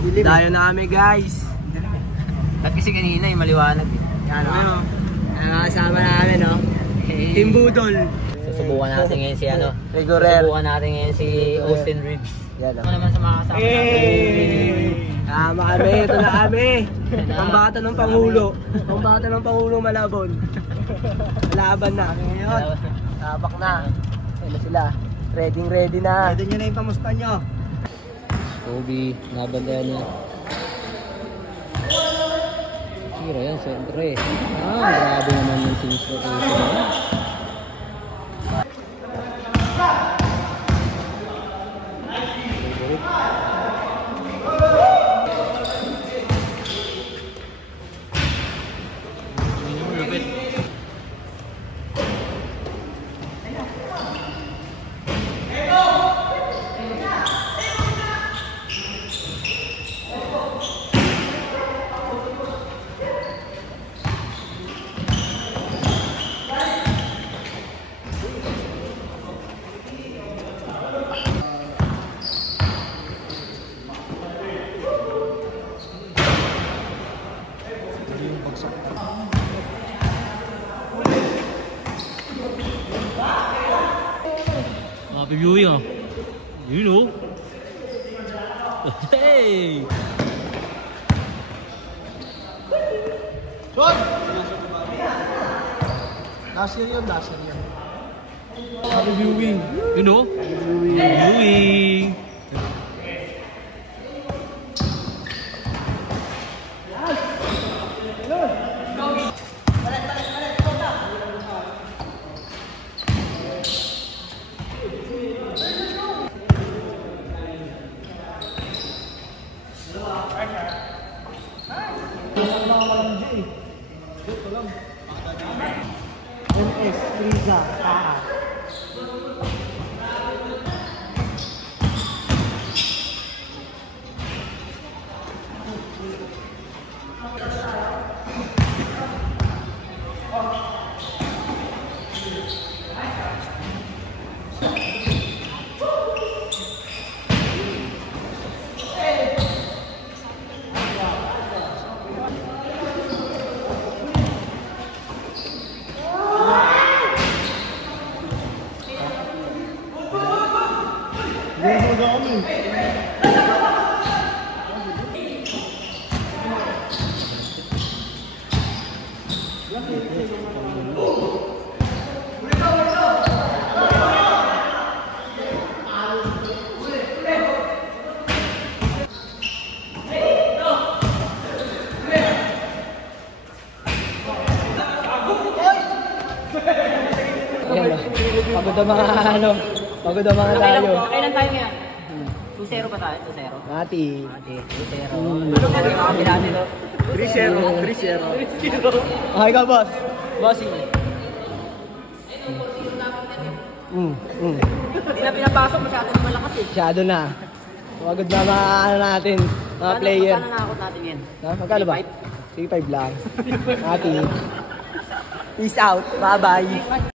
Dayo na kami guys. At kasi kanina yung maliwanag eh. Ano? Kasama namin no? Team Budol. Susubukan natin ngayon si ano. Regular. Susubukan natin ngayon si Austin Reeves. Yan Ano naman sa mga kasama natin? Tama kami, ito na kami. Pambata ng Pangulo. Pambata ng Pangulo Malabon. Laban na. Ngayon, tabak na. Ayun na sila. Ready na. Ready nyo na yung kamusta nyo. Kobe, nabandayan niya. Sira yan, siyempre. Grabe naman yung siniswa ko. Viewing oh. You know. Hey. Shot! Last year yun. Viewing. You know. Viewing. NS Friza. Pagod ang mga ano, pagod ang mga tayo. Kailan tayo ngayon? 2-0 ba tayo? 2-0? Mati. 2-0. Ano kami natin to? 3-0. Okay ka boss. Bossing. Hindi na pinapasok, masyado na malakas eh. Masyado na. Pagod na mga ano natin, mga player. Magkano nakakot natin yan? Magkano ba? 3-5 lang. Mati. Peace out. Bye-bye.